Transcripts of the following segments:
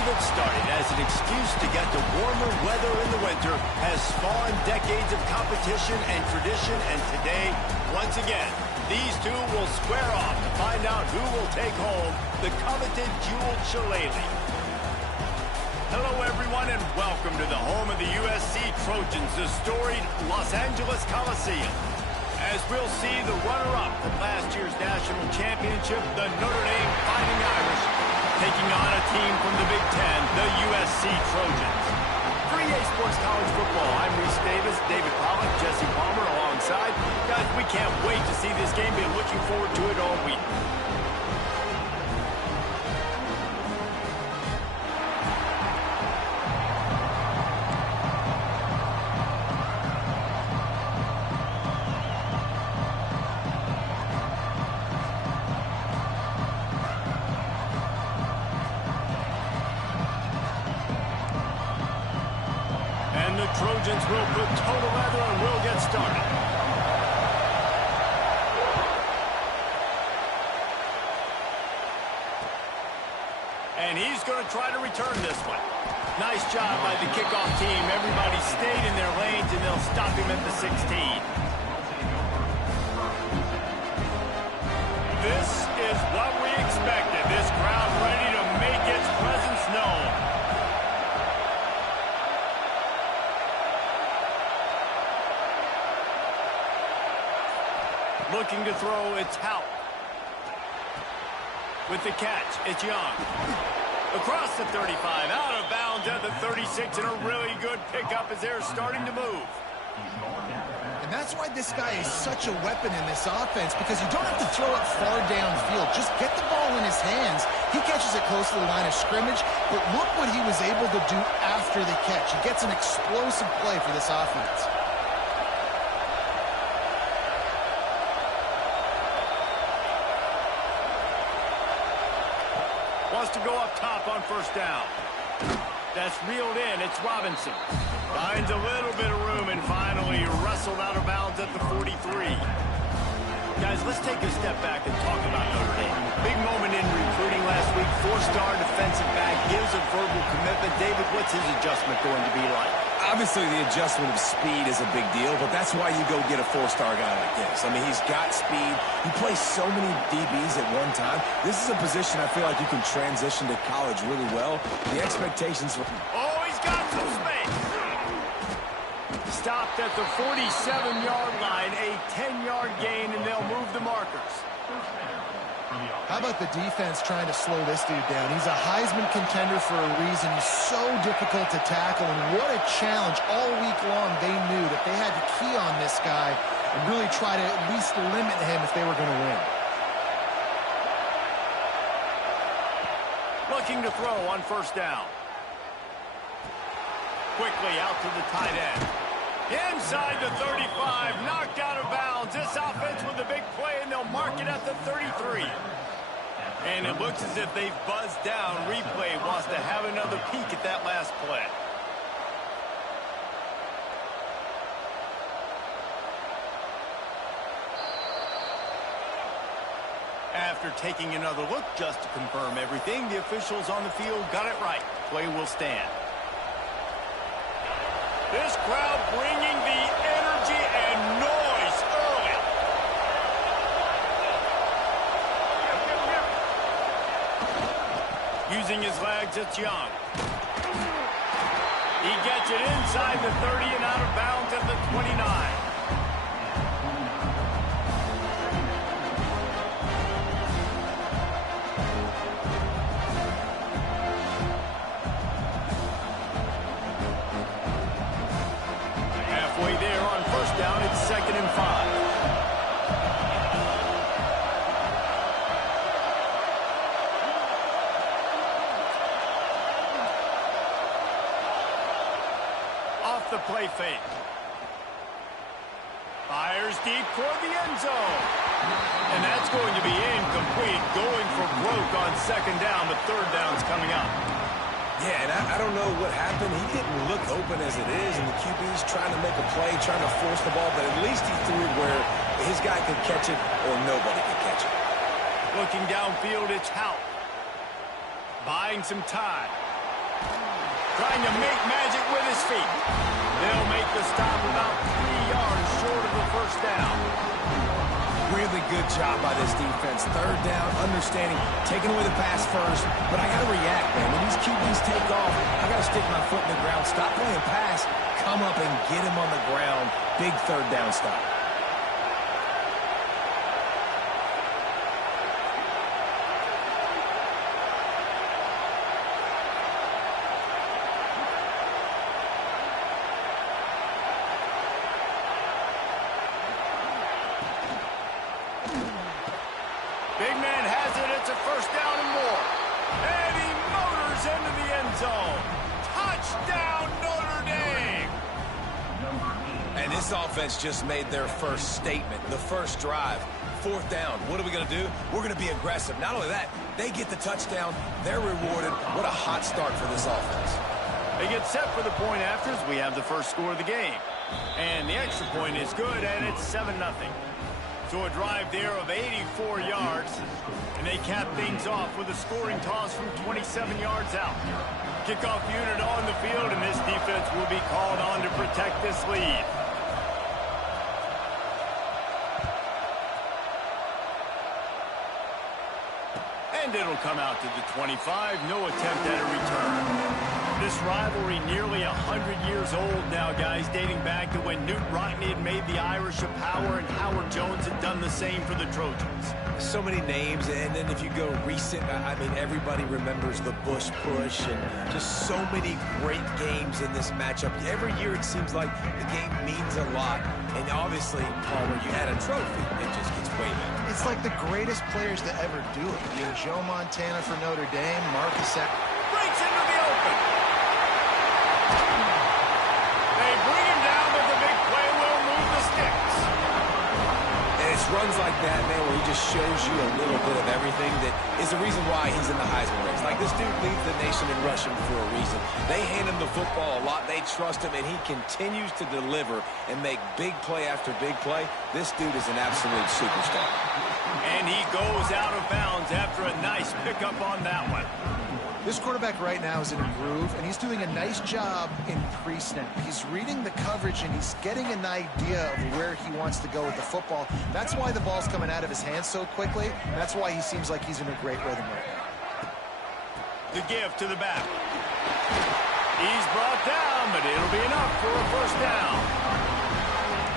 believe it started as an excuse to get to warmer weather in the winter, has spawned decades of competition and tradition, and today, once again, these two will square off to find out who will take home the coveted jeweled shillelagh. Hello, everyone, and welcome to the home of the USC Trojans, the storied Los Angeles Coliseum. As we'll see the runner-up from last year's national championship, the Notre Dame Fighting Irish, taking on a team from the Big Ten, the USC Trojans. For EA Sports College Football, I'm Reese Davis, David Pollack, Jesse Palmer alongside. Guys, we can't wait to see this game. Been looking forward to it all week. Trojans will put total leather and we'll get started. And he's going to try to return this one. Nice job by the kickoff team. Everybody stayed in their lanes and they'll stop him at the 16. This is what we expected. This crowd ready to make its presence known. Looking to throw, it's Hout. With the catch, it's Young. Across the 35, out of bounds at the 36, and a really good pickup as they're starting to move. And that's why this guy is such a weapon in this offense, because you don't have to throw it far downfield. Just get the ball in his hands. He catches it close to the line of scrimmage, but look what he was able to do after the catch. He gets an explosive play for this offense. Wants to go up top on first down. That's reeled in. It's Robinson. Finds a little bit of room and finally wrestled out of bounds at the 43. Guys, let's take a step back and talk about Notre Dame. Big moment in recruiting last week. Four-star defensive back gives a verbal commitment. David, what's his adjustment going to be like? Obviously, the adjustment of speed is a big deal, but that's why you go get a four-star guy like this. I mean, he's got speed. He plays so many DBs at one time. This is a position I feel like you can transition to college really well. The expectations for... Oh, he's got some space. Stopped at the 47-yard line, a 10-yard gain, and they'll move the markers. How about the defense trying to slow this dude down? He's a Heisman contender for a reason. He's so difficult to tackle, and what a challenge. All week long, they knew that they had to key on this guy and really try to at least limit him if they were going to win. Looking to throw on first down. Quickly out to the tight end. Inside the 35, knocked out of bounds. This offense with a big play, and they'll mark it at the 33. And it looks as if they've buzzed down. Replay wants to have another peek at that last play. After taking another look just to confirm everything, the officials on the field got it right. Play will stand. This crowd bringing the energy and noise early. Using his legs, it's Young. He gets it inside the 30 and out of bounds at the 29. There on first down, it's 2nd and 5. Off the play fake. Fires deep toward the end zone. And that's going to be incomplete, going for broke on 2nd down, but 3rd down's coming up. Yeah, and I don't know what happened. He didn't look open as it is, and the QB's trying to make a play, trying to force the ball, but at least he threw it where his guy could catch it or nobody could catch it. Looking downfield, it's Hout. Buying some time. trying to make magic with his feet. They'll make the stop about 3 yards short of the first down. Really good job by this defense. Third down, understanding, taking away the pass first. But I got to react, man. When these QBs take off, I got to stick my foot in the ground. Stop playing pass. Come up and get him on the ground. Big third down stop. Big man has it. It's a first down and more. And he motors into the end zone. Touchdown, Notre Dame. And this offense just made their first statement, the first drive. Fourth down. What are we going to do? We're going to be aggressive. Not only that, they get the touchdown. They're rewarded. What a hot start for this offense. They get set for the point afters. We have the first score of the game. And the extra point is good, and it's 7-0. So a drive there of 84 yards, and they cap things off with a scoring toss from 27 yards out. Kickoff unit on the field, and this defense will be called on to protect this lead. And it'll come out to the 25. No attempt at a return. This rivalry nearly 100 years old now, guys, dating back to when Newt Rockne had made the Irish a power and Howard Jones had done the same for the Trojans. So many names, and then if you go recent, I mean, everybody remembers the Bush push and just so many great games in this matchup. Every year it seems like the game means a lot, and obviously, Palmer, you had a trophy, it just gets way better. It's like the greatest players to ever do it. You know, Joe Montana for Notre Dame, Marcus breaks into the open. They bring him down, but the big play will move the sticks. And it's runs like that, man, where he just shows you a little bit of everything that is the reason why he's in the Heisman race. Like, this dude leads the nation in rushing for a reason. They hand him the football a lot. They trust him, and he continues to deliver and make big play after big play. This dude is an absolute superstar. And he goes out of bounds after a nice pickup on that one. This quarterback right now is in a groove, and he's doing a nice job in pre-snap. He's reading the coverage, and he's getting an idea of where he wants to go with the football. That's why the ball's coming out of his hands so quickly. That's why he seems like he's in a great rhythm right now. The give to the back. He's brought down, but it'll be enough for a first down.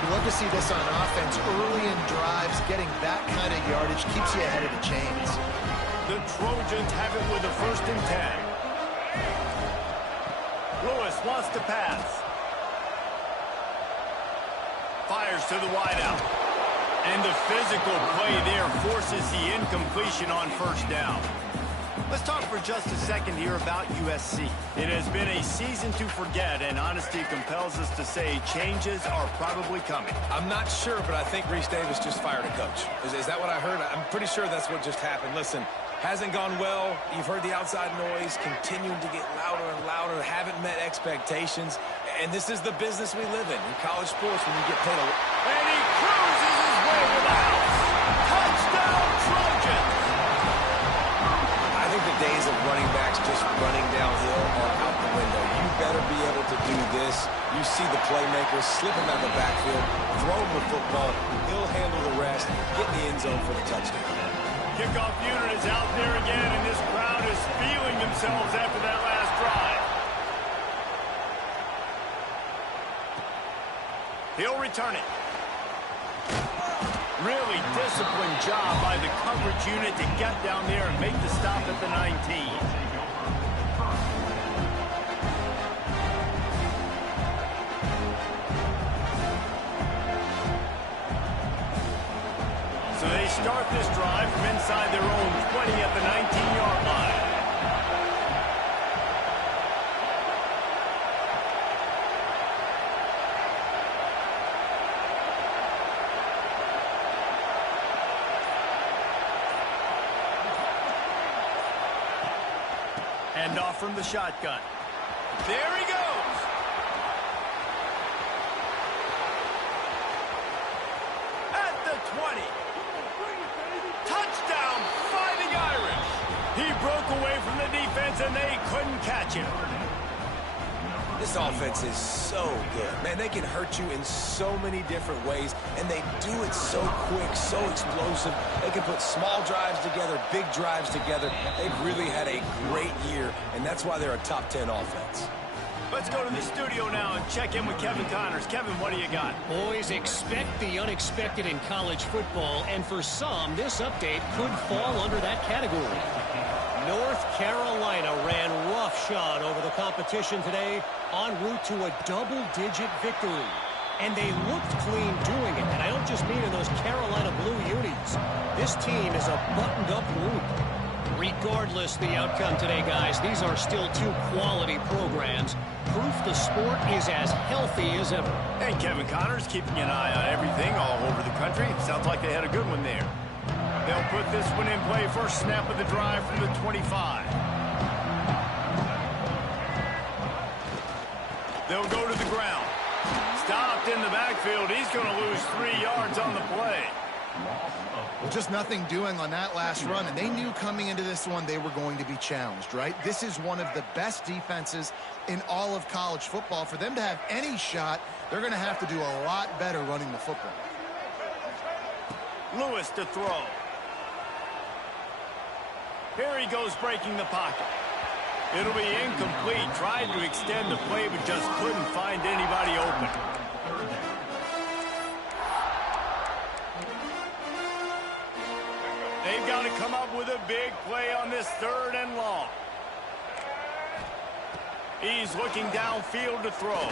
We love to see this on offense. Early in drives, getting that kind of yardage keeps you ahead of the chains. The Trojans have it with a 1st and 10. Lewis wants to pass. Fires to the wideout. And the physical play there forces the incompletion on first down. Let's talk for just a second here about USC. It has been a season to forget, and honesty compels us to say changes are probably coming. I'm not sure, but I think Reese Davis just fired a coach. Is that what I heard? I'm pretty sure that's what just happened. Listen, hasn't gone well. You've heard the outside noise, continuing to get louder and louder, haven't met expectations. And this is the business we live in college sports when you get paid a... And he cruises his way to the house. Touchdown, Trojans! I think the days of running backs just running downhill are out the window. You better be able to do this. You see the playmakers slipping down the backfield, throw him the football. He'll handle the rest, get in the end zone for the touchdown. Kickoff unit is out there again, and this crowd is feeling themselves after that last drive. He'll return it. Really disciplined job by the coverage unit to get down there and make the stop at the 19. So they start this drive from inside their own 20 at the 19-yard line. Hand off from the shotgun. There he goes. At the 20. Touchdown, Fighting Irish. He broke away from the defense, and they couldn't catch him. This offense is so good. Man, they can hurt you in so many different ways, and they do it so quick, so explosive. They can put small drives together, big drives together. They've really had a great year, and that's why they're a top 10 offense. Let's go to the studio now and check in with Kevin Connors. Kevin, what do you got? Boys, expect the unexpected in college football, and for some, this update could fall under that category. North Carolina ran roughshod over the competition today en route to a double-digit victory. And they looked clean doing it, and I don't just mean in those Carolina blue unis. This team is a buttoned-up group. Regardless the outcome today, guys, these are still two quality programs. Proof the sport is as healthy as ever. And Kevin Connors keeping an eye on everything all over the country. Sounds like they had a good one there. They'll put this one in play. First snap of the drive from the 25. They'll go to the ground. Stopped in the backfield. He's going to lose 3 yards on the play. Well, just nothing doing on that last run, and they knew coming into this one they were going to be challenged, right? This is one of the best defenses in all of college football. For them to have any shot, they're going to have to do a lot better running the football. Lewis to throw. Here he goes breaking the pocket. It'll be incomplete. Tried to extend the play, but just couldn't find anybody open. They've got to come up with a big play on this 3rd and long. He's looking downfield to throw.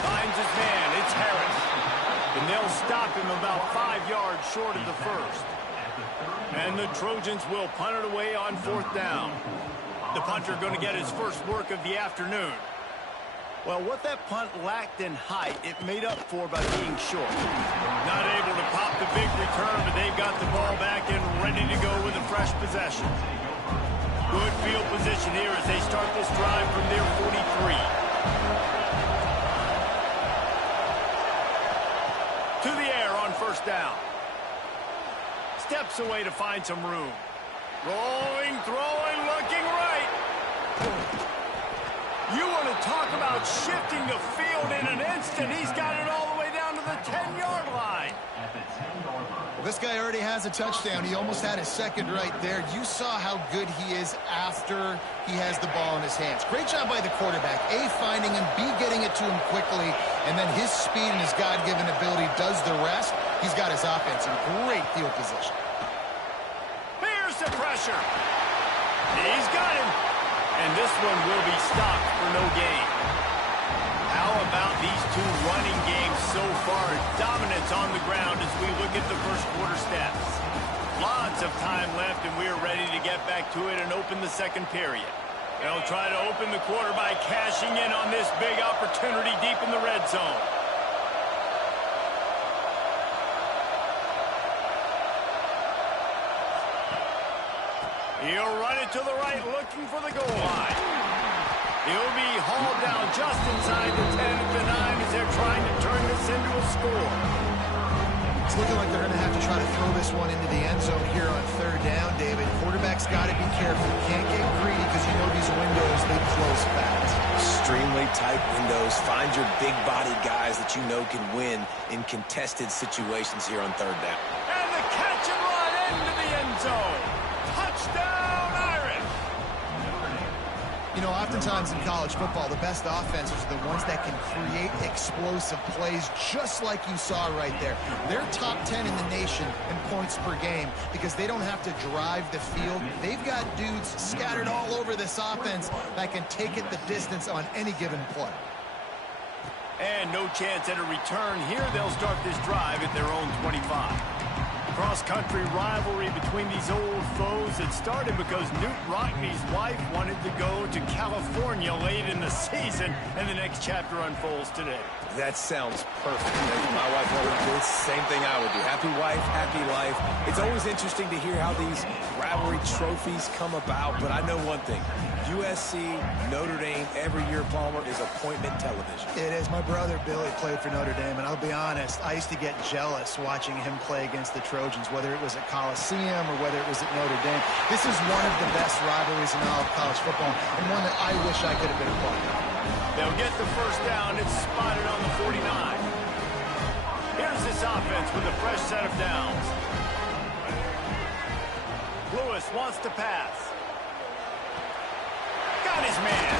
Finds his man. It's Harris. And they'll stop him about 5 yards short of the first. And the Trojans will punt it away on 4th down. The punter going to get his first work of the afternoon. Well, what that punt lacked in height, it made up for by being short. Not able to pop the big return, but they've got the ball back and ready to go with a fresh possession. Good field position here as they start this drive from their 43. To the air on 1st down. Steps away to find some room. Rolling, throwing, looking right. You want to talk about shifting the field in an instant. He's got it all the way down to the 10-yard line. Well, this guy already has a touchdown. He almost had his second right there. You saw how good he is after he has the ball in his hands. Great job by the quarterback. A, finding him, B, getting it to him quickly, and then his speed and his God-given ability does the rest. He's got his offense in great field position. Here's the pressure. He's got him. And this one will be stopped for no gain. How about these two running games so far? Dominance on the ground as we look at the first quarter stats. Lots of time left, and we're ready to get back to it and open the second period. They'll try to open the quarter by cashing in on this big opportunity deep in the red zone. He'll run it to the right, looking for the goal line. He'll be hauled down just inside the 10 at the 9 as they're trying to turn this into a score. It's looking like they're going to have to try to throw this one into the end zone here on 3rd down, David. Quarterback's got to be careful. Can't get greedy because you know these windows, they close fast. Extremely tight windows. Find your big-bodied guys that you know can win in contested situations here on 3rd down. And the catch and run into the end zone. Touchdown, Irish! You know, oftentimes in college football, the best offenses are the ones that can create explosive plays just like you saw right there. They're top 10 in the nation in points per game because they don't have to drive the field. They've got dudes scattered all over this offense that can take it the distance on any given play. And no chance at a return here. They'll start this drive at their own 25. Cross-country rivalry between these old foes. It started because Newt Rockney's wife wanted to go to California late in the season, and the next chapter unfolds today. That sounds perfect. My wife wanted to do the same thing I would do. Happy wife, happy life. It's always interesting to hear how these rivalry trophies come about, but I know one thing. USC, Notre Dame, every year, Palmer, is appointment television. It is. My brother Billy played for Notre Dame, and I'll be honest, I used to get jealous watching him play against the Trojans, whether it was at Coliseum or whether it was at Notre Dame. This is one of the best rivalries in all of college football, and one that I wish I could have been a part of. They'll get the first down. It's spotted on the 49. Here's this offense with a fresh set of downs. Lewis wants to pass. Got his man.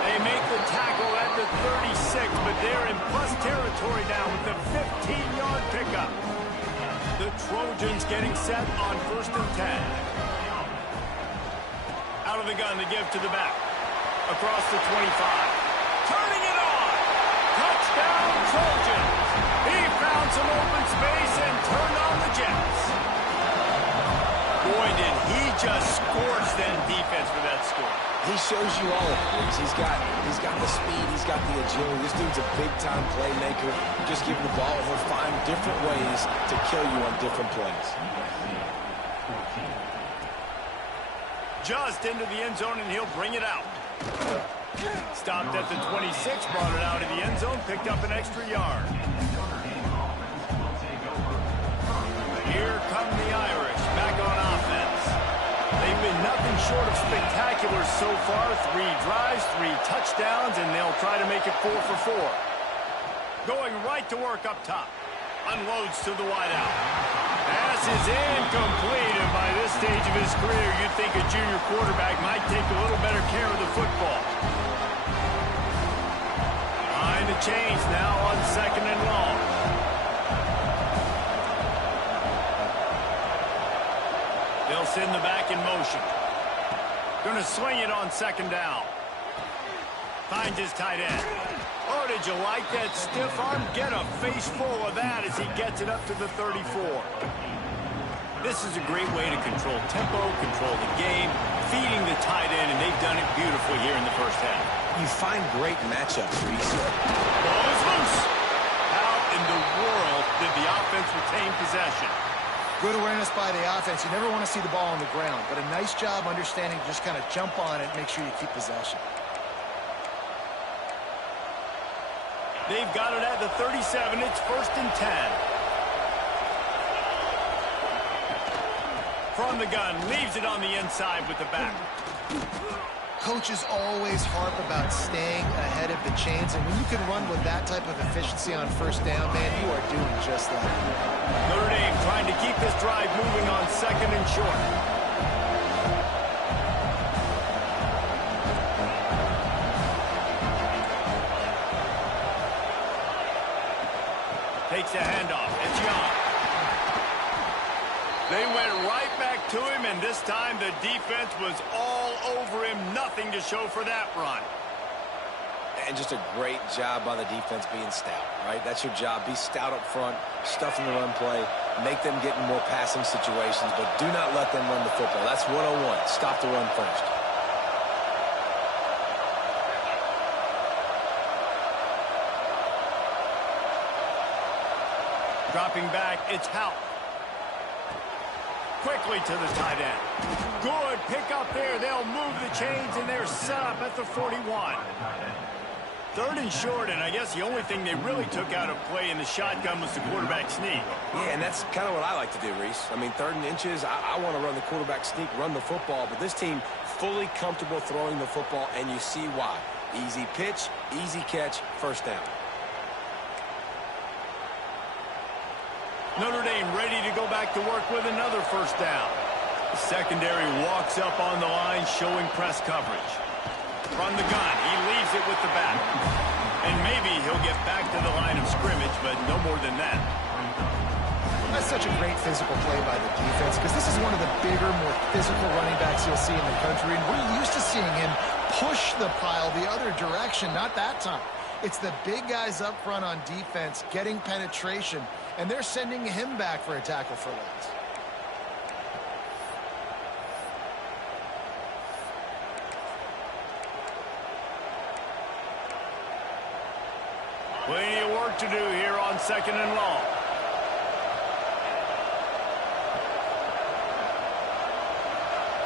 They make the tackle at the 36, but they're in plus territory now with the 15-yard pickup. The Trojans getting set on 1st and 10. Out of the gun to give to the back. Across the 25. Turning it on. Touchdown, Trojans. He found some open space and turned on the Jets. Boy, did he just scorch that defense for that score. He shows you all of it. He's got the speed. He's got the agility. This dude's a big-time playmaker. Just give him the ball, he'll find different ways to kill you on different plays. Just into the end zone, and he'll bring it out. Stopped at the 26, brought it out of the end zone, picked up an extra yard. Here come the Irish, back on offense. They've been nothing short of spectacular so far. 3 drives, 3 touchdowns, and they'll try to make it 4 for 4. Going right to work up top. Unloads to the wideout. Pass is incomplete, and by this stage of his career, you'd think a junior quarterback might take a little better care of the football. Behind the chains now on 2nd and long. They'll send the back in motion. Going to swing it on 2nd down. Finds his tight end. Oh, did you like that stiff arm? Get a face full of that as he gets it up to the 34. This is a great way to control tempo, control the game, feeding the tight end, and they've done it beautifully here in the first half. You find great matchups, Reese. Ball is loose. How in the world did the offense retain possession? Good awareness by the offense. You never want to see the ball on the ground, but a nice job understanding to just kind of jump on it and make sure you keep possession. They've got it at the 37. It's 1st and 10. From the gun, leaves it on the inside with the back. Coaches always harp about staying ahead of the chains, and when you can run with that type of efficiency on 1st down, man, you are doing just that. Notre Dame trying to keep this drive moving on 2nd and short. Takes a handoff. It's Young. They went right back to him, and this time the defense was all over him. Nothing to show for that run. And just a great job by the defense being stout, right? That's your job. Be stout up front, stuff in the run play, make them get in more passing situations, but do not let them run the football. That's 101. Stop the run first. Dropping back, it's Houck. Quickly to the tight end. Good pick up there. They'll move the chains, and they're set up at the 41. 3rd and short, and I guess the only thing they really took out of play in the shotgun was the quarterback sneak. Yeah, and that's kind of what I like to do, Reese. I mean, 3rd and inches, I want to run the quarterback sneak, run the football, but this team fully comfortable throwing the football, and you see why. Easy pitch, easy catch, 1st down. Notre Dame ready to go back to work with another 1st down. The secondary walks up on the line, showing press coverage. From the gun, he leaves it with the back. And maybe he'll get back to the line of scrimmage, but no more than that. That's such a great physical play by the defense, because this is one of the bigger, more physical running backs you'll see in the country, and we're used to seeing him push the pile the other direction. Not that time. It's the big guys up front on defense getting penetration, and they're sending him back for a tackle for loss. Plenty of work to do here on 2nd and long.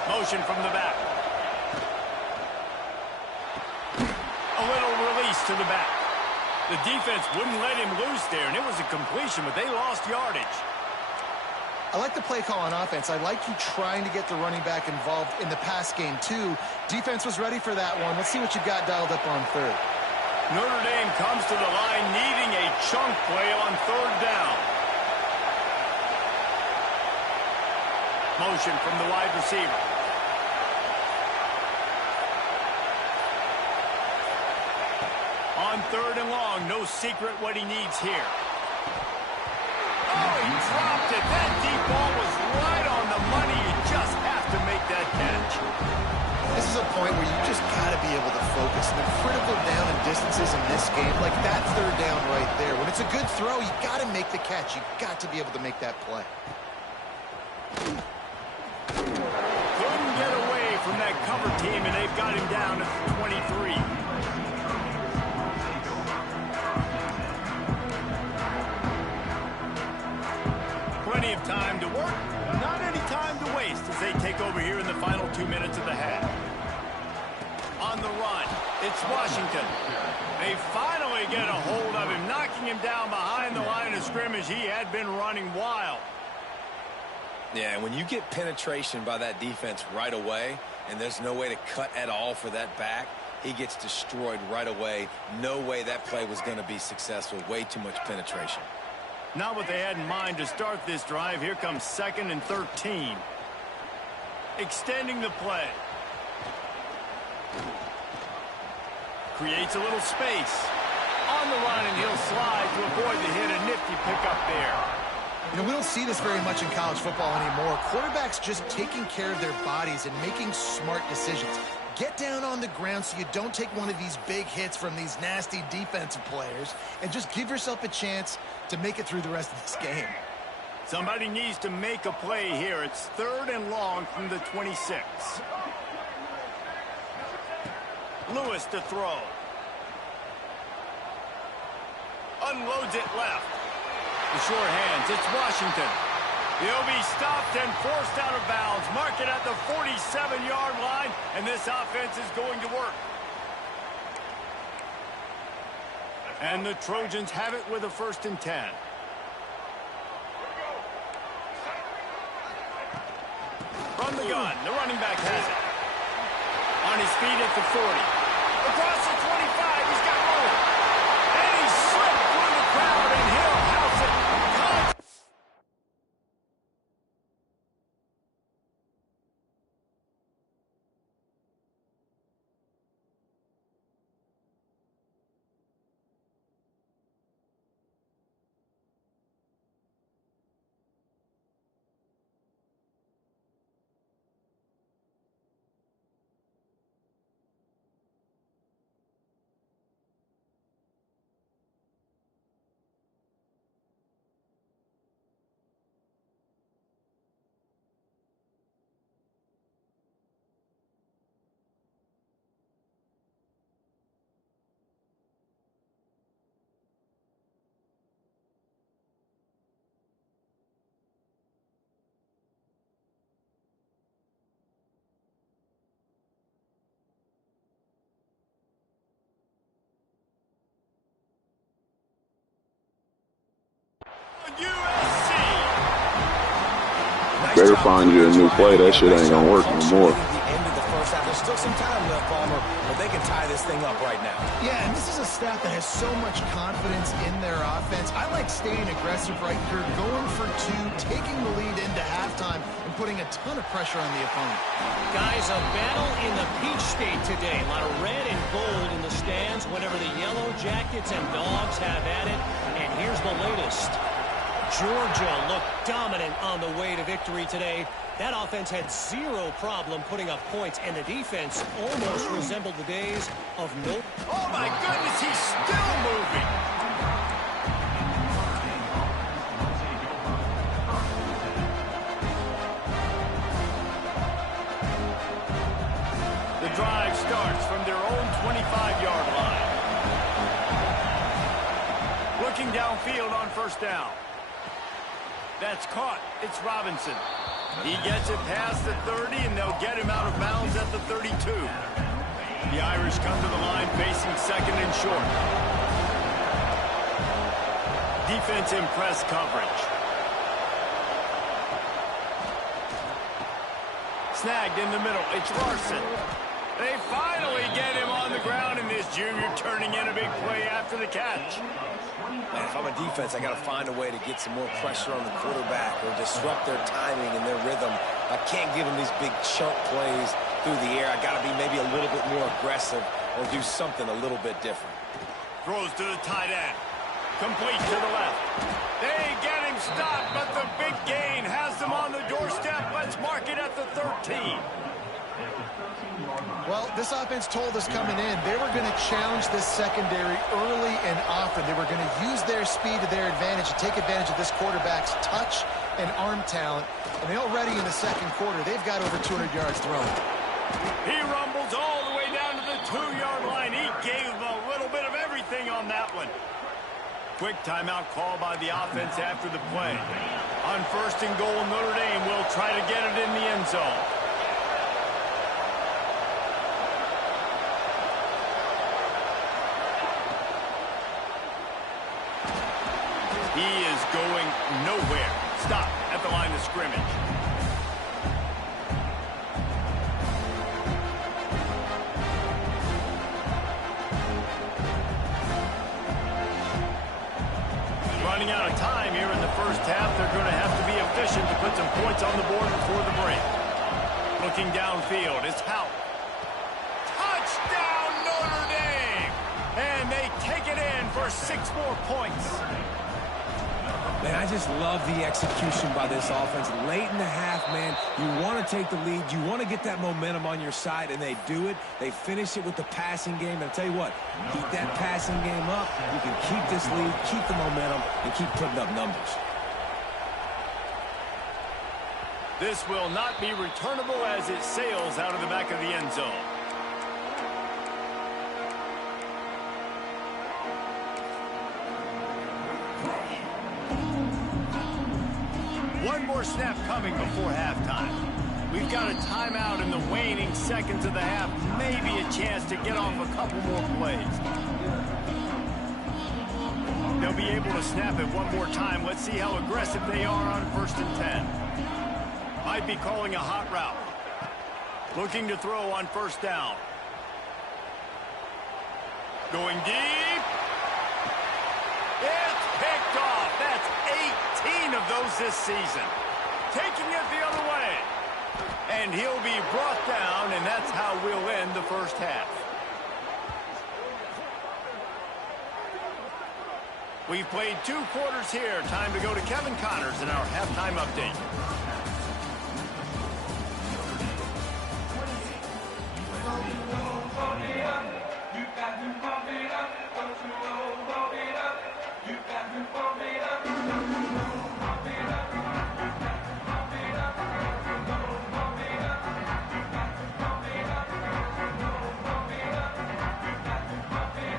Motion from the back. A little release to the back. The defense wouldn't let him loose there, and it was a completion, but they lost yardage. I like the play call on offense. I like you trying to get the running back involved in the pass game, too. Defense was ready for that one. Let's see what you got dialed up on third. Notre Dame comes to the line needing a chunk play on third down. Motion from the wide receiver. On third and long, no secret what he needs here. Oh, he dropped it. That deep ball was right on the money. You just have to make that catch. This is a point where you just got to be able to focus. The critical down and distances in this game, like that third down right there. When it's a good throw, you got to make the catch. You got to be able to make that play. Couldn't get away from that cover team, and they've got him down at 23. Plenty of time to work, not any time to waste as they take over here in the final 2 minutes of the half. On the run, it's Washington. They finally get a hold of him, knocking him down behind the line of scrimmage. He had been running wild. Yeah, when you get penetration by that defense right away, and there's no way to cut at all for that back, he gets destroyed right away. No way that play was going to be successful. Way too much penetration. Not what they had in mind to start this drive. Here comes 2nd and 13. Extending the play. Creates a little space. On the run, and he'll slide to avoid the hit. A nifty pickup there. You know, we don't see this very much in college football anymore. Quarterbacks just taking care of their bodies and making smart decisions. Get down on the ground so you don't take one of these big hits from these nasty defensive players, and just give yourself a chance to make it through the rest of this game. Somebody needs to make a play here. It's 3rd and long from the 26. Lewis to throw. Unloads it left. The short hands, it's Washington. He'll be stopped and forced out of bounds. Mark it at the 47-yard line, and this offense is going to work. And the Trojans have it with a 1st and 10. From the gun, the running back has it. On his feet at the 40. Across the 25, he's got room. And he slipped through the crowd, and he'll house it. Better find you a new play. That shit ain't gonna work no more. There's still some time left, Palmer, but they can tie this thing up right now. Yeah, and this is a staff that has so much confidence in their offense. I like staying aggressive right here, going for 2, taking the lead into halftime, and putting a ton of pressure on the opponent. Guys, a battle in the Peach State today. A lot of red and gold in the stands whenever the Yellow Jackets and Dogs have at it. And here's the latest. Georgia looked dominant on the way to victory today. That offense had 0 problem putting up points, and the defense almost resembled the days of no. Oh, my goodness, he's still moving. The drive starts from their own 25-yard line. Looking downfield on 1st down. That's caught. It's Robinson. He gets it past the 30, and they'll get him out of bounds at the 32. The Irish come to the line facing 2nd and short. Defense in press coverage. snagged in the middle. It's Larson. They finally get him on the ground, and this junior turning in a big play after the catch. Man, if I'm a defense, I got to find a way to get some more pressure on the quarterback or disrupt their timing and their rhythm. I can't give them these big chunk plays through the air. I got to be maybe a little bit more aggressive or do something a little bit different. Throws to the tight end. Complete to the left. They get him stopped, but the big gain has them on the doorstep. Let's mark it at the 13. Well, this offense told us coming in they were going to challenge this secondary early and often. They were going to use their speed to their advantage and take advantage of this quarterback's touch and arm talent. And they already in the second quarter, they've got over 200 yards thrown. He rumbles all the way down to the 2-yard line. He gave a little bit of everything on that one. Quick timeout call by the offense after the play. On 1st and goal, Notre Dame will try to get it in the end zone. He is going nowhere. Stop at the line of scrimmage. Running out of time here in the first half. They're going to have to be efficient to put some points on the board before the break. Looking downfield, it's Hout. Touchdown, Notre Dame! And they take it in for 6 more points. Man, I just love the execution by this offense. Late in the half, man, you want to take the lead. You want to get that momentum on your side, and they do it. They finish it with the passing game. And I'll tell you what, keep that passing game up. You can keep this lead, keep the momentum, and keep putting up numbers. This will not be returnable as it sails out of the back of the end zone. One more snap coming before halftime. We've got a timeout in the waning seconds of the half. Maybe a chance to get off a couple more plays. They'll be able to snap it one more time. Let's see how aggressive they are on 1st and 10. Might be calling a hot route. Looking to throw on 1st down. Going deep. It's picked off. That's 18 of those this season. Taking it the other way. And he'll be brought down, and that's how we'll end the first half. We've played 2 quarters here. Time to go to Kevin Connors in our halftime update.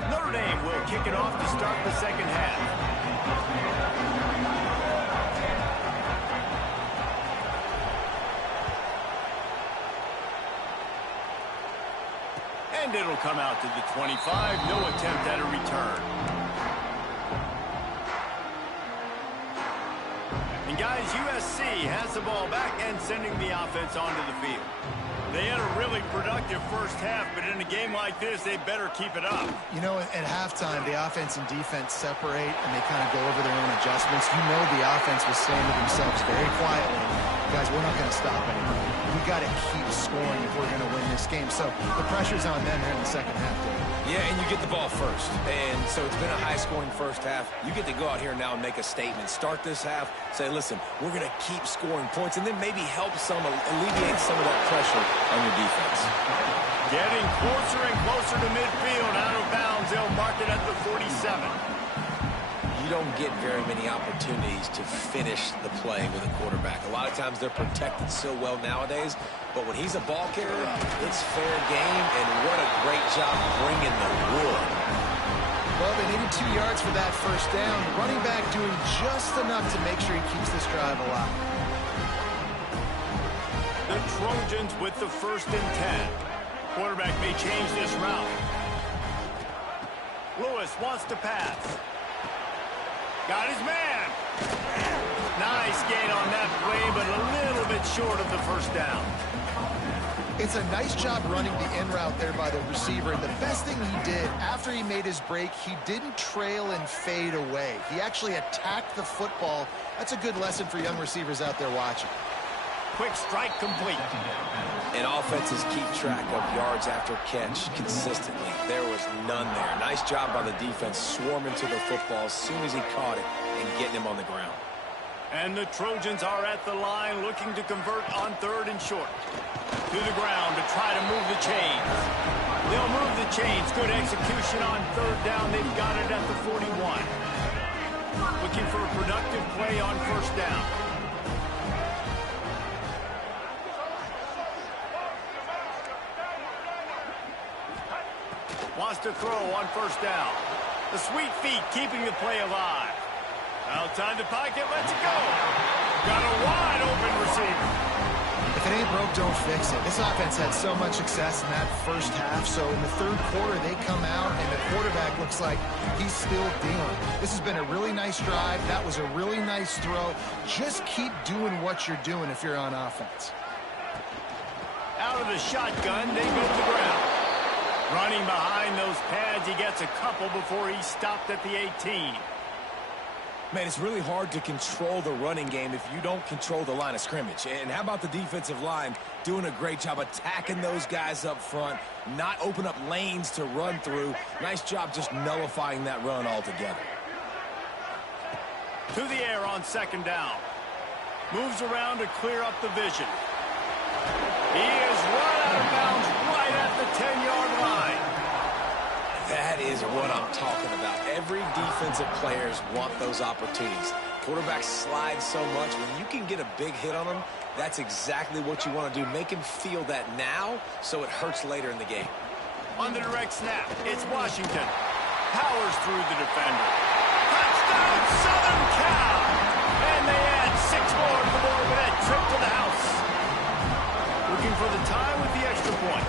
Notre Dame will kick it off to start the second half. And it'll come out to the 25. No attempt at a return. And guys, USC has the ball back and sending the offense onto the field. They had a really productive first half, but in a game like this, they better keep it up. You know, at halftime, the offense and defense separate, and they kind of go over their own adjustments. You know the offense was saying to themselves very quietly, guys, we're not going to stop anymore. We got to keep scoring if we're going to win this game. So the pressure's on them here in the second half, Dave. Yeah, and you get the ball first. And so it's been a high-scoring first half. You get to go out here now and make a statement. Start this half, say, listen, we're going to keep scoring points, and then maybe help some, alleviate some of that pressure on your defense. Getting closer and closer to midfield, out of bounds. They'll mark it at the 47. You don't get very many opportunities to finish the play with a quarterback. A lot of times they're protected so well nowadays, but when he's a ball carrier, it's fair game, and what a great job bringing the wood. Well, they needed 2 yards for that first down. The running back doing just enough to make sure he keeps this drive alive. The Trojans with the 1st and 10. Quarterback may change this route. Lewis wants to pass. Got his man. Nice gain on that play, but a little bit short of the first down. It's a nice job running the in route there by the receiver. And the best thing he did after he made his break, he didn't trail and fade away. He actually attacked the football. That's a good lesson for young receivers out there watching. Quick strike complete. And offenses keep track of yards after catch consistently. There was none there. Nice job by the defense swarming to the football as soon as he caught it and getting him on the ground. And the Trojans are at the line looking to convert on 3rd and short. To the ground to try to move the chains. They'll move the chains. Good execution on 3rd down. They've got it at the 41. Looking for a productive play on 1st down. Wants to throw on 1st down. The sweet feet keeping the play alive. Outside the pocket, lets it go. Got a wide open receiver. If it ain't broke, don't fix it. This offense had so much success in that first half, so in the 3rd quarter, they come out, and the quarterback looks like he's still dealing. This has been a really nice drive. That was a really nice throw. Just keep doing what you're doing if you're on offense. Out of the shotgun, they go to the ground. Running behind those pads, he gets a couple before he stopped at the 18. Man, it's really hard to control the running game if you don't control the line of scrimmage. And how about the defensive line doing a great job attacking those guys up front, not open up lanes to run through. Nice job just nullifying that run altogether. To the air on 2nd down. Moves around to clear up the vision. He is run out of bounds right at the 10-yard line. That is what I'm talking about. Every defensive players want those opportunities. Quarterbacks slide so much. When you can get a big hit on them, that's exactly what you want to do. Make him feel that now so it hurts later in the game. On the direct snap, it's Washington. Powers through the defender. Touchdown, Southern Cal! And they add 6 more to the board with that trip to the house. Looking for the tie with the extra point.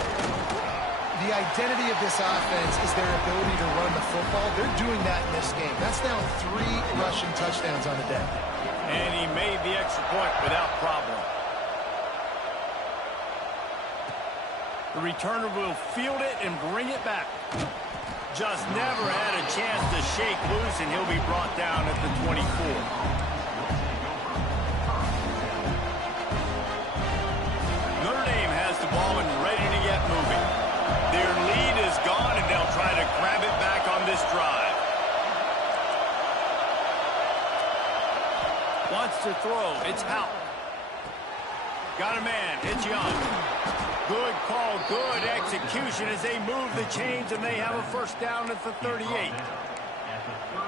The identity of this offense is their ability to run the football. They're doing that in this game. That's now 3 rushing touchdowns on the day. And he made the extra point without problem. The returner will field it and bring it back. Just never had a chance to shake loose, and he'll be brought down at the 24. Notre Dame has the ball and ready to get moving. Their lead is gone, and they'll try to grab it back on this drive. Wants to throw. It's Houck. Got a man. It's Young. Good call, good execution as they move the chains, and they have a 1st down at the 38.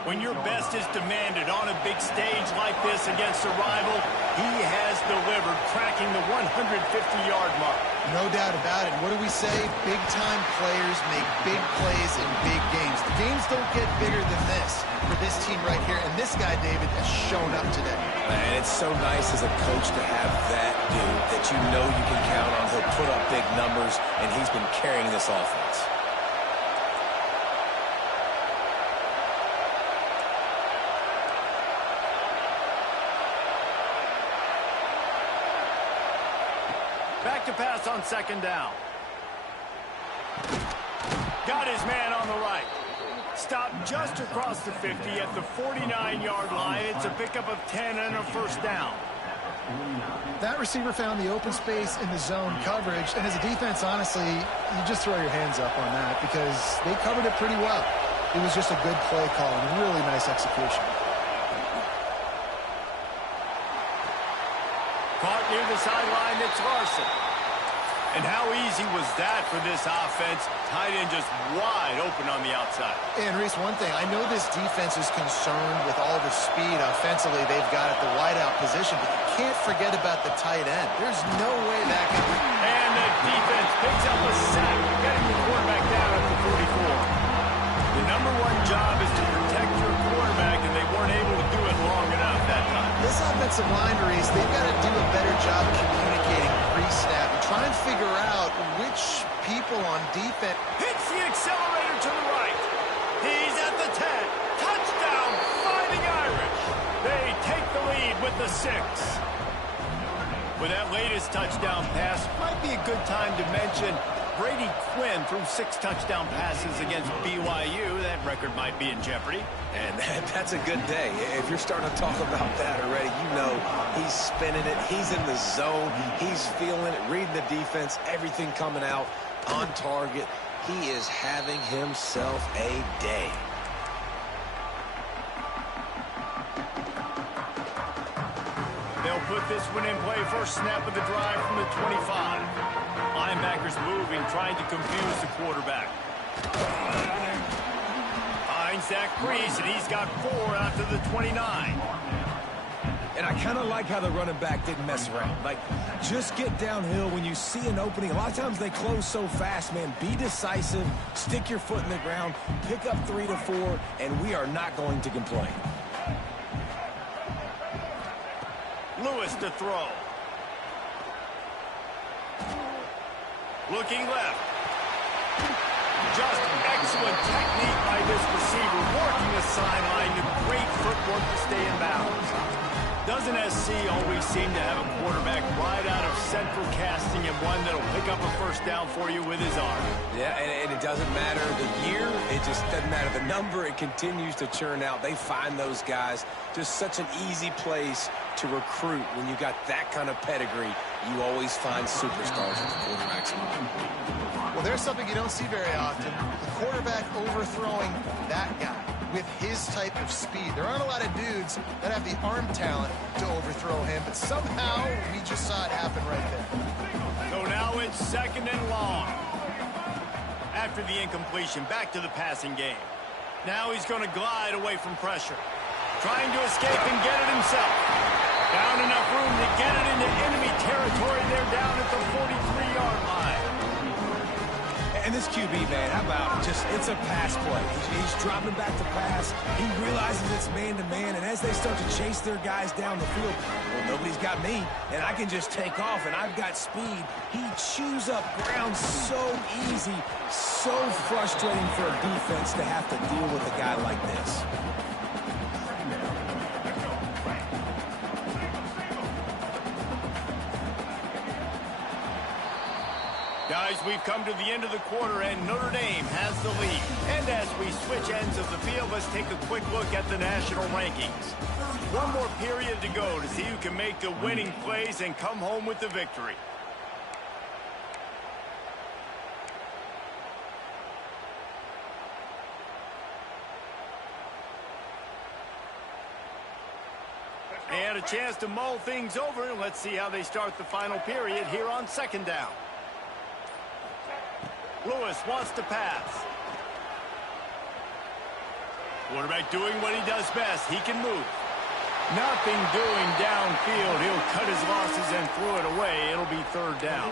When your best is demanded on a big stage like this against a rival, he has delivered, cracking the 150-yard mark. No doubt about it. What do we say? Big-time players make big plays in big games. The games don't get bigger than this for this team right here, and this guy, David, has shown up today. And it's so nice as a coach to have that dude that you know you can count on. He'll put up big numbers, and he's been carrying this offense. Back to pass on 2nd down. Got his man on the right. Stopped just across the 50 at the 49-yard line. It's a pickup of 10 and a 1st down. That receiver found the open space in the zone coverage, and as a defense, honestly, you just throw your hands up on that because they covered it pretty well. It was just a good play call and really nice execution. Caught near the sideline, it's Larson. And how easy was that for this offense? Tight end just wide open on the outside. And, Reese, one thing, I know this defense is concerned with all the speed offensively they've got at the wideout position, but you can't forget about the tight end. There's no way that can be. And the defense picks up a sack, getting the quarterback down at the 44. The #1 job is to protect your quarterback, and they weren't able to do it long enough that time. This offensive line, Reese, they've got to do a better job communicating pre-snap and try and figure out which people on defense. Hits the accelerator to the right. He's at the 10. Touchdown, Fighting Irish. They take the lead with the 6. With that latest touchdown pass, might be a good time to mention Brady Quinn threw 6 touchdown passes against BYU. That record might be in jeopardy. And that's a good day. If you're starting to talk about that already, you know he's spinning it. He's in the zone. He's feeling it, reading the defense, everything coming out on target. He is having himself a day. They'll put this one in play. First snap of the drive from the 25. Linebackers moving, trying to confuse the quarterback. Finds that crease, and he's got 4 out to the 29. And I kind of like how the running back didn't mess around. Like, just get downhill when you see an opening. A lot of times they close so fast, man. Be decisive, stick your foot in the ground, pick up 3 to 4, and we are not going to complain. Lewis to throw. Looking left. Just excellent technique by this receiver, working the sideline. Great footwork to stay in bounds. Doesn't SC always seem to have a quarterback right out of central casting and one that'll pick up a first down for you with his arm? Yeah, and it doesn't matter the year. It just doesn't matter the number. It continues to churn out. They find those guys. Just such an easy place to recruit when you got that kind of pedigree. You always find superstars at the quarterback spot. Well, there's something you don't see very often. The quarterback overthrowing that guy with his type of speed. There aren't a lot of dudes that have the arm talent to overthrow him, but somehow we just saw it happen right there. So now it's 2nd and long. After the incompletion, back to the passing game. Now he's going to glide away from pressure. Trying to escape and get it himself. Found enough room to get it into enemy territory. They're down at the 43-yard line. And this QB, man, how about it? It's a pass play. He's dropping back to pass. He realizes it's man-to-man, and as they start to chase their guys down the field, well, nobody's got me, and I can just take off, and I've got speed. He chews up ground so easy, so frustrating for a defense to have to deal with a guy like this. Guys, we've come to the end of the quarter, and Notre Dame has the lead. And as we switch ends of the field, let's take a quick look at the national rankings. One more period to go to see who can make the winning plays and come home with the victory. And a chance to mull things over. Let's see how they start the final period here on 2nd down. Lewis wants to pass. Quarterback doing what he does best. He can move. Nothing doing downfield. He'll cut his losses and throw it away. It'll be 3rd down.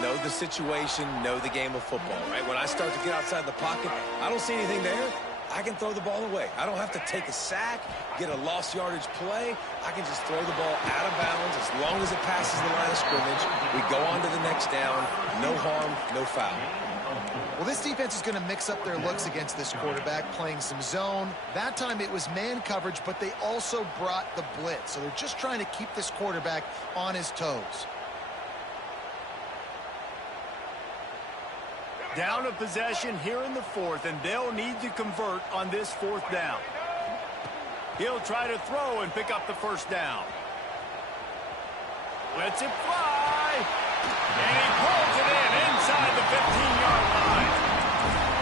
Know the situation, know the game of football, right? When I start to get outside the pocket, I don't see anything there. I can throw the ball away. I don't have to take a sack, get a lost yardage play. I can just throw the ball out of bounds as long as it passes the line of scrimmage. We go on to the next down. No harm, no foul. Well, this defense is going to mix up their looks against this quarterback, playing some zone. That time it was man coverage, but they also brought the blitz. So they're just trying to keep this quarterback on his toes. Down a possession here in the 4th, and they'll need to convert on this 4th down. He'll try to throw and pick up the 1st down. Lets it fly. And he pulls it in inside the 15-yard line.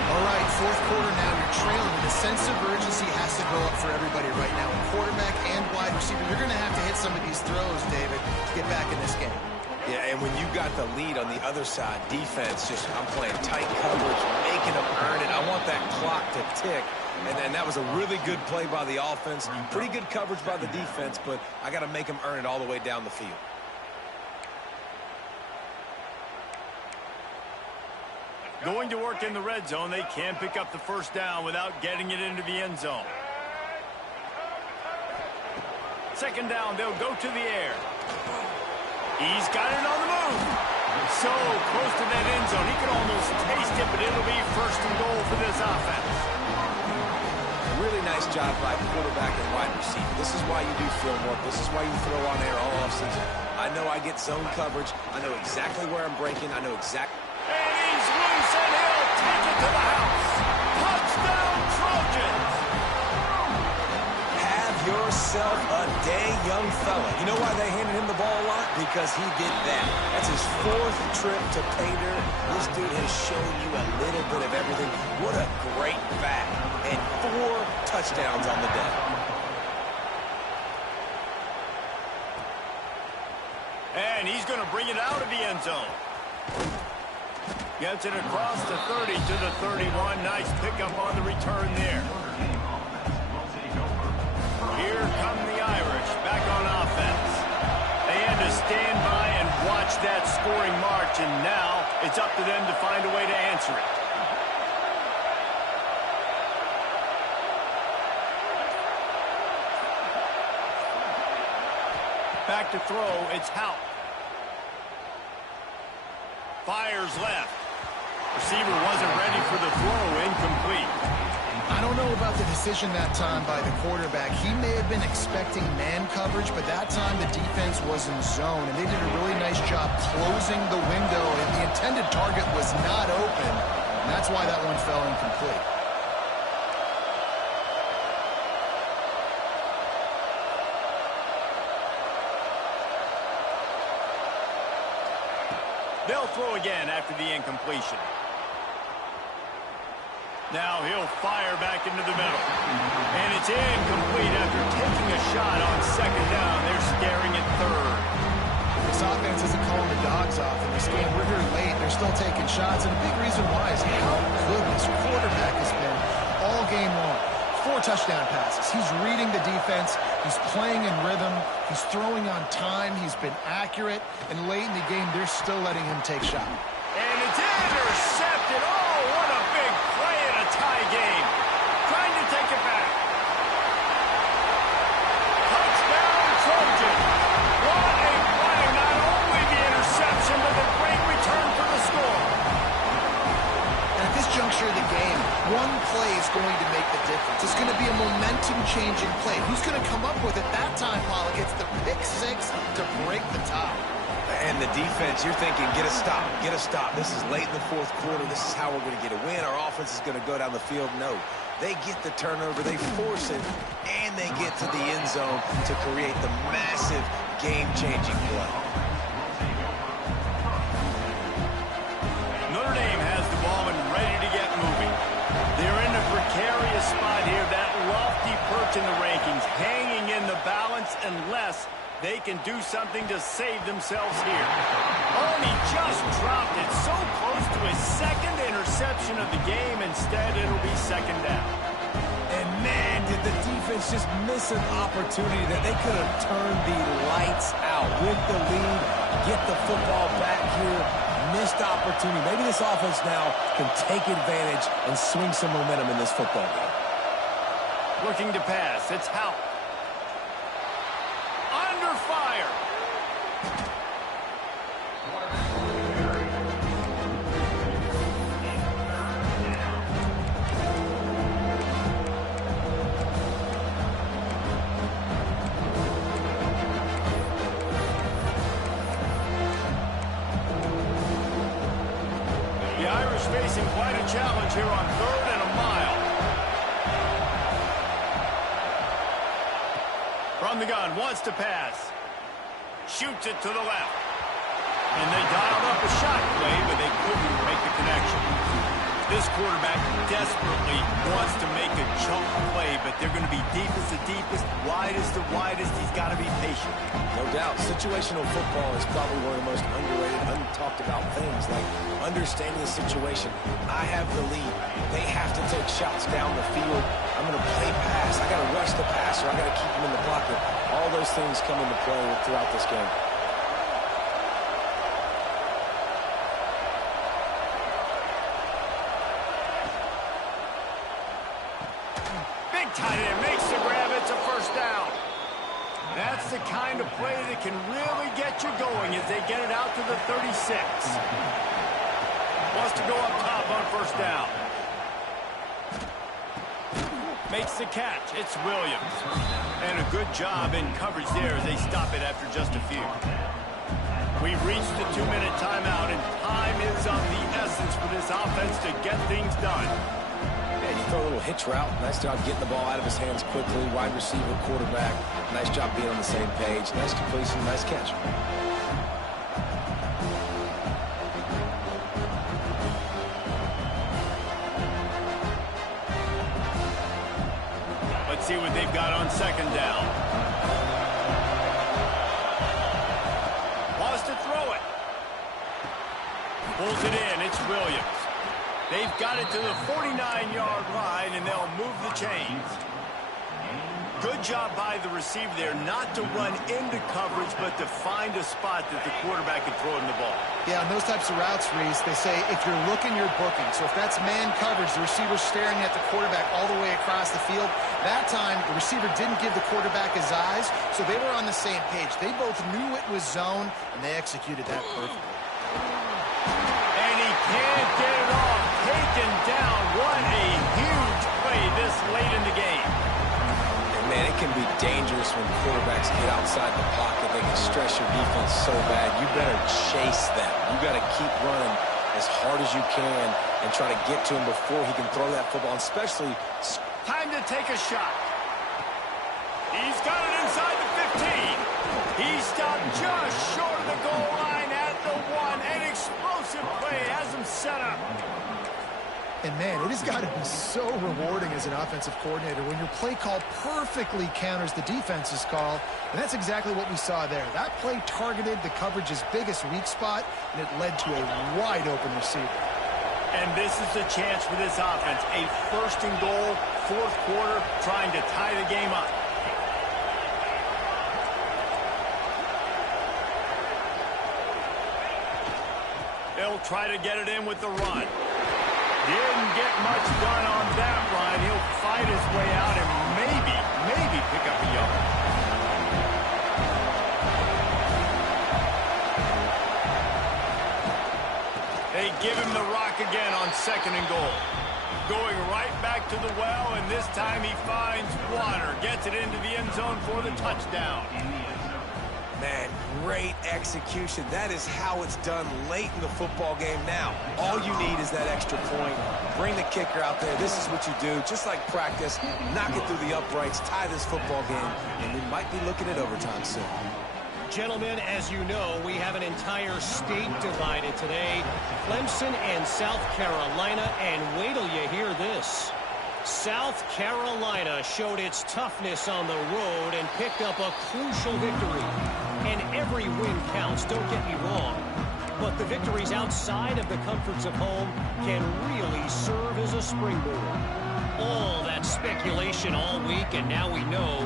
All right, 4th quarter now. You're trailing. The sense of urgency has to go up for everybody right now. Quarterback and wide receiver. You're going to have to hit some of these throws, David, to get back in this game. Yeah, and when you got the lead on the other side, defense, I'm playing tight coverage, making them earn it. I want that clock to tick. And then that was a really good play by the offense. Pretty good coverage by the defense, but I got to make them earn it all the way down the field. Going to work in the red zone. They can pick up the 1st down without getting it into the end zone. 2nd down, they'll go to the air. He's got it on the move. So close to that end zone. He can almost taste it, but it'll be 1st and goal for this offense. Really nice job by quarterback and wide receiver. This is why you do film work. This is why you throw on air all offseason. I know I get zone coverage. I know exactly where I'm breaking. I know exactly. And he's loose, and he'll take it to the house. Touchdown, Trojans! Have yourself a day, young fella. You know why they handed him the ball a lot? Because he did that. That's his 4th trip to pay dirt. This dude has shown you a little bit of everything. What a great back. And 4 touchdowns on the day. And he's going to bring it out of the end zone. Gets it across the 30 to the 31. Nice pickup on the return there. Here come the Irish back on offense. They had to stand by and watch that scoring march, and now it's up to them to find a way to answer it. Back to throw, it's Houck. Fires left. Receiver wasn't ready for the throw, incomplete. I don't know about the decision that time by the quarterback. He may have been expecting man coverage, but that time the defense was in zone, and they did a really nice job closing the window, and the intended target was not open, and that's why that one fell incomplete. They'll throw again after the incompletion. Now he'll fire back into the middle. And it's incomplete after taking a shot on 2nd down. They're scaring at 3rd. This offense isn't calling the dogs off in this game. We're here late. They're still taking shots, and a big reason why is how good this quarterback has been all game long. 4 touchdown passes. He's reading the defense. He's playing in rhythm. He's throwing on time. He's been accurate. And late in the game, they're still letting him take shots. And it's intercepted. Oh, what a big play in a tie game. Trying to take it back. Touchdown, Trojans. What a play. Not only the interception, but the great return for the score. At this juncture of the game, one play is going to make the difference. It's going to be a momentum-changing play. Who's going to come up with it that time, Pollock? It's the pick 6 to break the tie. And the defense, you're thinking, get a stop, get a stop. This is late in the 4th quarter. This is how we're going to get a win. Our offense is going to go down the field. No, they get the turnover, they force it, and they get to the end zone to create the massive game-changing play. Notre Dame has the ball and ready to get moving. They're in a precarious spot here. That lofty perch in the rankings, hanging in the balance unless they can do something to save themselves here. Oh, he just dropped it so close to his 2nd interception of the game. Instead, it'll be 2nd down. And man, did the defense just miss an opportunity that they could have turned the lights out with the lead, get the football back here. Missed opportunity. Maybe this offense now can take advantage and swing some momentum in this football game. Looking to pass. It's Houck. Under fire. The Irish facing quite a challenge here on 3rd and a mile. From the gun, wants to pass. Shoots it to the left. And they dialed up a shot play, but they couldn't make the connection. This quarterback desperately wants to make a chunk play, but they're going to be deepest to deepest, widest to widest. He's got to be patient. No doubt. Situational football is probably one of the most underrated, untalked about things, like understanding the situation. I have the lead. They have to take shots down the field. I'm going to play pass. I got to rush the passer. I got to keep him in the pocket. All those things come into play throughout this game. Tight end makes the grab. It's a 1st down. That's the kind of play that can really get you going as they get it out to the 36. Wants to go up top on 1st down. Makes the catch. It's Williams. And a good job in coverage there as they stop it after just a few. We've reached the 2-minute timeout, and time is of the essence for this offense to get things done. Yeah, you throw a little hitch route. Nice job getting the ball out of his hands quickly. Wide receiver, quarterback. Nice job being on the same page. Nice completion, nice catch. Let's see what they've got on second down. Wants to throw it. Pulls it in. It's Williams. They've got it to the 49-yard line, and they'll move the chains. Good job by the receiver there not to run into coverage, but to find a spot that the quarterback can throw him the ball. Yeah, on those types of routes, Reese, they say if you're looking, you're booking. So if that's man coverage, the receiver's staring at the quarterback all the way across the field. That time, the receiver didn't give the quarterback his eyes, so they were on the same page. They both knew it was zone, and they executed that perfectly. And he can't get it off. Taken down. What a huge play this late in the game. And man, it can be dangerous when quarterbacks get outside the pocket. They can stress your defense so bad. You better chase them. You got to keep running as hard as you can and try to get to him before he can throw that football, especially... Time to take a shot. He's got it inside the 15. He stopped just short of the goal line at the 1. An explosive play has him set up. And, man, it has got to be so rewarding as an offensive coordinator when your play call perfectly counters the defense's call, and that's exactly what we saw there. That play targeted the coverage's biggest weak spot, and it led to a wide-open receiver. And this is the chance for this offense. A first and goal, fourth quarter, trying to tie the game up. They'll try to get it in with the run. Didn't get much done on that run. He'll fight his way out and maybe pick up a yard. They give him the rock again on second and goal. Going right back to the well, and this time he finds water. Gets it into the end zone for the touchdown. Man, great execution. That is how it's done late in the football game now. All you need is that extra point. Bring the kicker out there. This is what you do. Just like practice, knock it through the uprights, tie this football game, and we might be looking at overtime soon. Gentlemen, as you know, we have an entire state divided today. Clemson and South Carolina, and wait till you hear this. South Carolina showed its toughness on the road and picked up a crucial victory. And every win counts, don't get me wrong. But the victories outside of the comforts of home can really serve as a springboard. All that speculation all week, and now we know.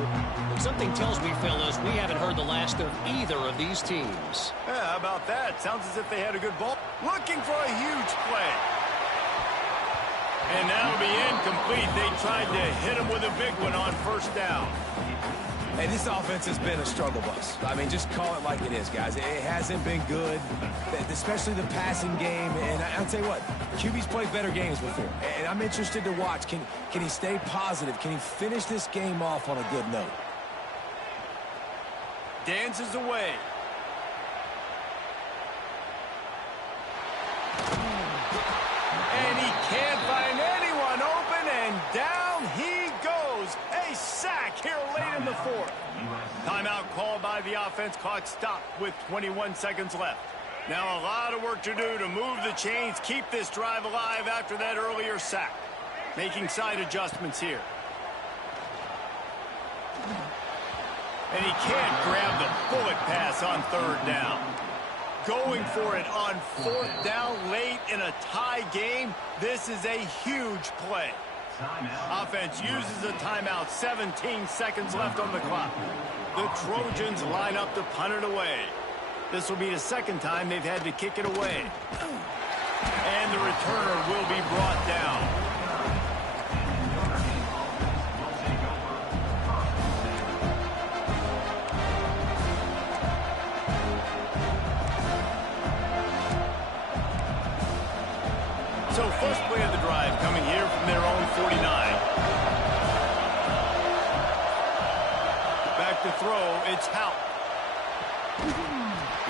But something tells me, fellas, we haven't heard the last of either of these teams. Yeah, how about that? Sounds as if they had a good ball. Looking for a huge play. And that'll be incomplete. They tried to hit him with a big one on first down. Hey, this offense has been a struggle bus. I mean, just call it like it is, guys. It hasn't been good, especially the passing game. And I'll tell you what, QB's played better games before. And I'm interested to watch. Can he stay positive? Can he finish this game off on a good note? Dances away. And he can't find anyone open, and down he goes. A sack here late in the fourth. Timeout called by the offense, clock stopped with 21 seconds left. Now a lot of work to do to move the chains, keep this drive alive after that earlier sack. Making side adjustments here. And he can't grab the bullet pass on third down. Going for it on fourth down late in a tie game. This is a huge play. Offense uses a timeout. 17 seconds left on the clock. The Trojans line up to punt it away. This will be the second time they've had to kick it away. And the returner will be brought down. So first play of the drive coming here from their own 49. Back to throw, it's Hout.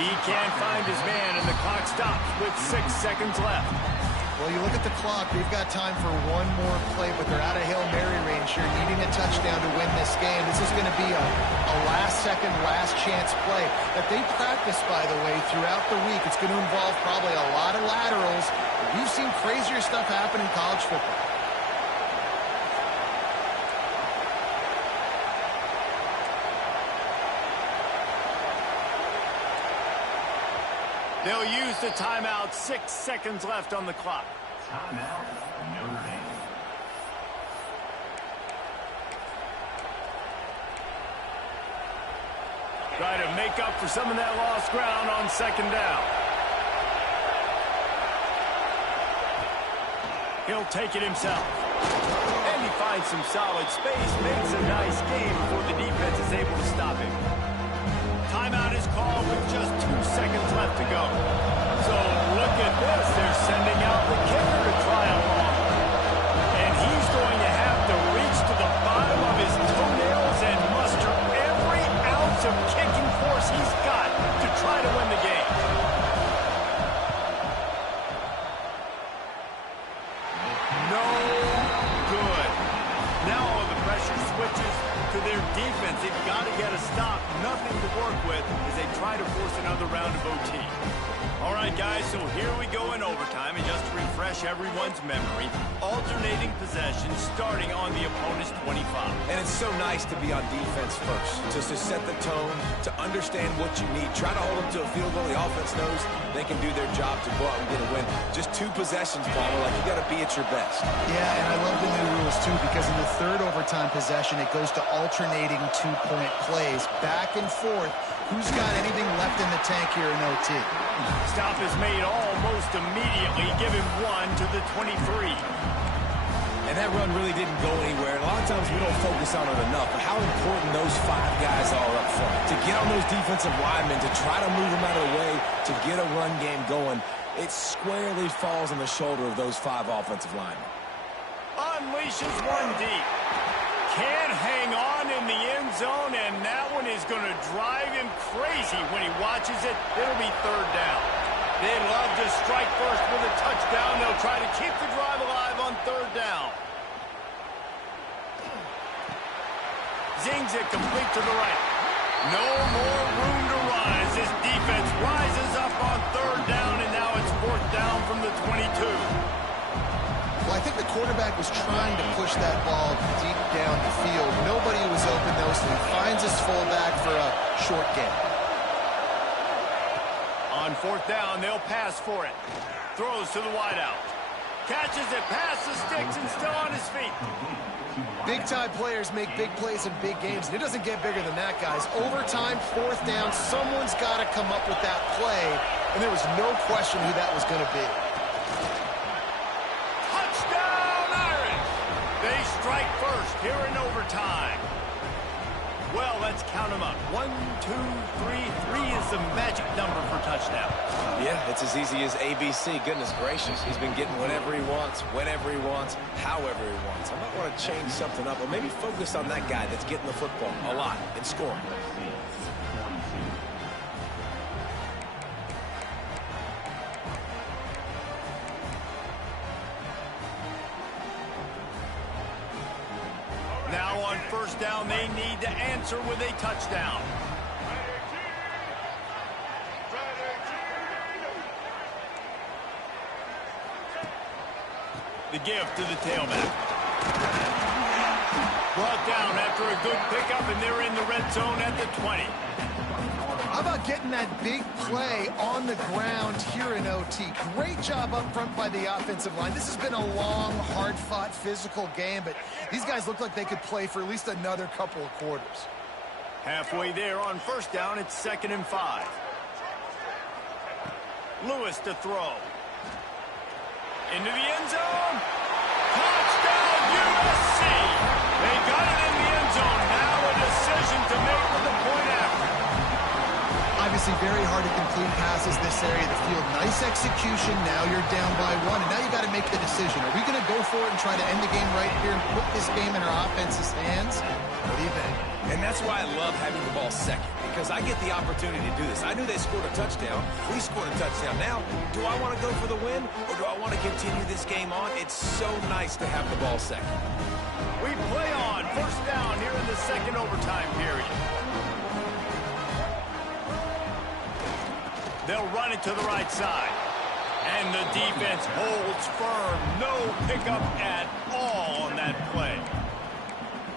He can't find his man, and the clock stops with 6 seconds left. Well, you look at the clock, they've got time for one more play, but they're out of Hail Mary range here, needing a touchdown to win this game. This is going to be a last-second, last-chance play that they practice, by the way, throughout the week. It's going to involve probably a lot of laterals. We've seen crazier stuff happen in college football. They'll use the timeout. 6 seconds left on the clock. Timeout, Notre Dame. Try to make up for some of that lost ground on second down. He'll take it himself. And he finds some solid space, makes a nice game before the defense is able to stop him. Timeout is called with just 2 seconds left to go. So look at this. They're sending out the kicker to try it long. And he's going to have to reach to the bottom of his toenails and muster every ounce of kicking force he's got to try to win the game. No good. Now all the pressure switches to their defense. They've got to get a stop. Nothing to work with as they try to force another round of OT. All right, guys, so here we go in overtime. And just to refresh everyone's memory, alternating possessions starting on the opponent's 25. And it's so nice to be on defense first, just to set the tone, to understand what you need. Try to hold them to a field goal. The offense knows they can do their job to go out and get a win. Just 2 possessions, Palmer. Like, you got to be at your best. Yeah, and I love the new rules, too, because in the third overtime possession, it goes to alternating 2-point plays, back and forth. Who's got anything left in the tank here in OT? Stop is made almost immediately. Give him 1 to the 23. And that run really didn't go anywhere. And a lot of times we don't focus on it enough, but how important those 5 guys are up front. To get on those defensive linemen, to try to move them out of the way, to get a run game going, it squarely falls on the shoulder of those 5 offensive linemen. Unleashes one deep. Can't hang on in the end zone, and that one is going to drive him crazy when he watches it. It'll be third down. They love to strike first with a touchdown. They'll try to keep the drive alive on third down. Zings it complete to the right. No more room to run as this defense rises up on third down, and now it's fourth down from the 22. Well, I think the quarterback was trying to push that ball deep down the field. Nobody was open, though, so he finds his fullback for a short gain. On fourth down, they'll pass for it. Throws to the wideout. Catches it past the sticks and still on his feet. Big-time players make big plays in big games, and it doesn't get bigger than that, guys. Overtime, fourth down, someone's got to come up with that play, and there was no question who that was going to be. They strike first here in overtime. Well, let's count them up. 1, 2, 3. 3 is the magic number for touchdown. Yeah, it's as easy as ABC. Goodness gracious. He's been getting whatever he wants, whenever he wants, however he wants. I might want to change something up, or maybe focus on that guy that's getting the football a lot and scoring. Now on first down, they need to answer with a touchdown. The give to the tailback. Brought down after a good pickup, and they're in the red zone at the 20. How about getting that big play on the ground here in OT? Great job up front by the offensive line. This has been a long, hard-fought, physical game, but these guys look like they could play for at least another couple of quarters. Halfway there on first down, it's 2nd and 5. Lewis to throw. Into the end zone. Touchdown, USC. They got it in the end zone. Now a decision to make with the point after. Obviously, Obviously, very hard to complete passes this area of the field. Nice execution. Now you're down by 1, and now you got to make the decision. Are we going to go for it and try to end the game right here and put this game in our offense's hands? What do you think? And that's why I love having the ball second, because I get the opportunity to do this. I knew they scored a touchdown. We scored a touchdown. Now, do I want to go for the win, or do I want to continue this game on? It's so nice to have the ball second. We play on. First down here in the second overtime period. They'll run it to the right side. And the defense holds firm. No pickup at all on that play.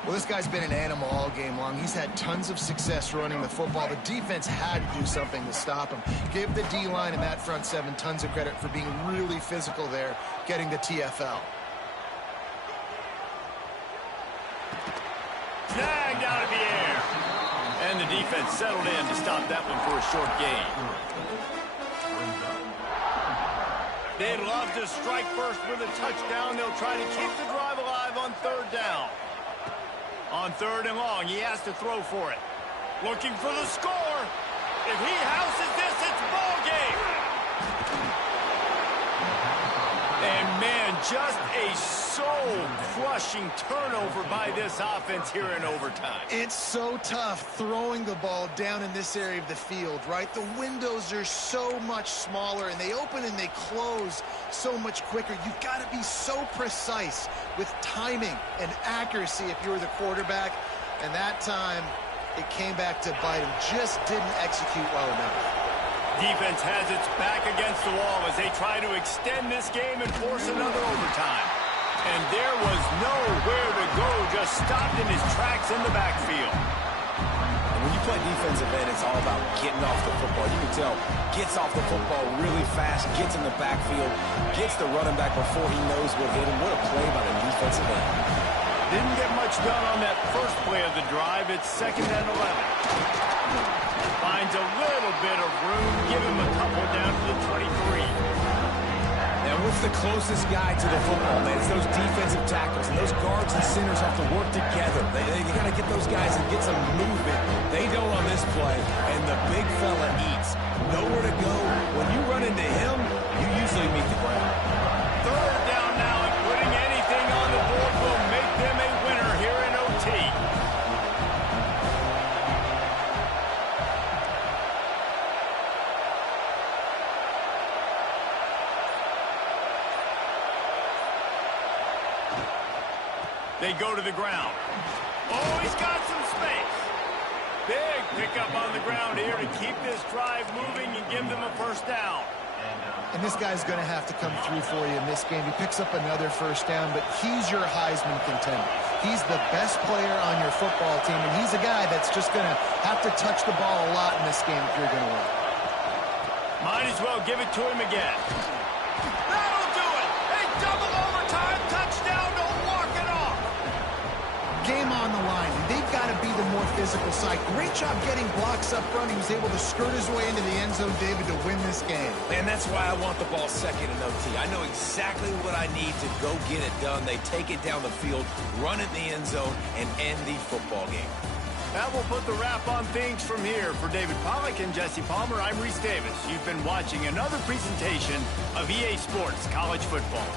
Well, this guy's been an animal all game long. He's had tons of success running the football. The defense had to do something to stop him. Give the D-line and that front seven tons of credit for being really physical there, getting the TFL. Snagged out of the air. And the defense settled in to stop that one for a short gain. They'd love to strike first with a touchdown. They'll try to keep the drive alive on third down. On third and long, he has to throw for it. Looking for the score. If he houses this, it's ball game. And man, just a soul-crushing turnover by this offense here in overtime. It's so tough throwing the ball down in this area of the field, right? The windows are so much smaller, and they open and they close so much quicker. You've got to be so precise with timing and accuracy if you're the quarterback. And that time, it came back to bite him. Just didn't execute well enough. Defense has its back against the wall as they try to extend this game and force another overtime. And there was nowhere to go, just stopped in his tracks in the backfield. And when you play defensive end, it's all about getting off the football. You can tell, gets off the football really fast, gets in the backfield, gets the running back before he knows what hit him. What a play by the defensive end. Didn't get much done on that first play of the drive. It's 2nd and 11. Finds a little bit of room. Give him a couple down to the 23. Now, what's the closest guy to the football, man? It's those defensive tackles, and those guards and centers have to work together. They got to get those guys and get some movement. They don't on this play, and the big fella eats. Nowhere to go. When you run into him, you usually meet the ground. Third down now, and putting anything on the board will make them a winner here in OT. They go to the ground. Oh, he's got some space. Big pickup on the ground here to keep this drive moving and give them a first down. And this guy's going to have to come through for you in this game. He picks up another first down, but he's your Heisman contender. He's the best player on your football team, and he's a guy that's just going to have to touch the ball a lot in this game if you're going to win. Might as well give it to him again. That'll do it. A double overtime touchdown to walk it off. Game on the line. They've got to be the more physical side. Great job getting blocks up front. He was able to skirt his way into the end zone, David, to win this game. And that's why I want the ball second in OT. I know exactly what I need to go get it done. They take it down the field, run it in the end zone, and end the football game. That will put the wrap on things from here. For David Pollack and Jesse Palmer, I'm Reese Davis. You've been watching another presentation of EA Sports College Football.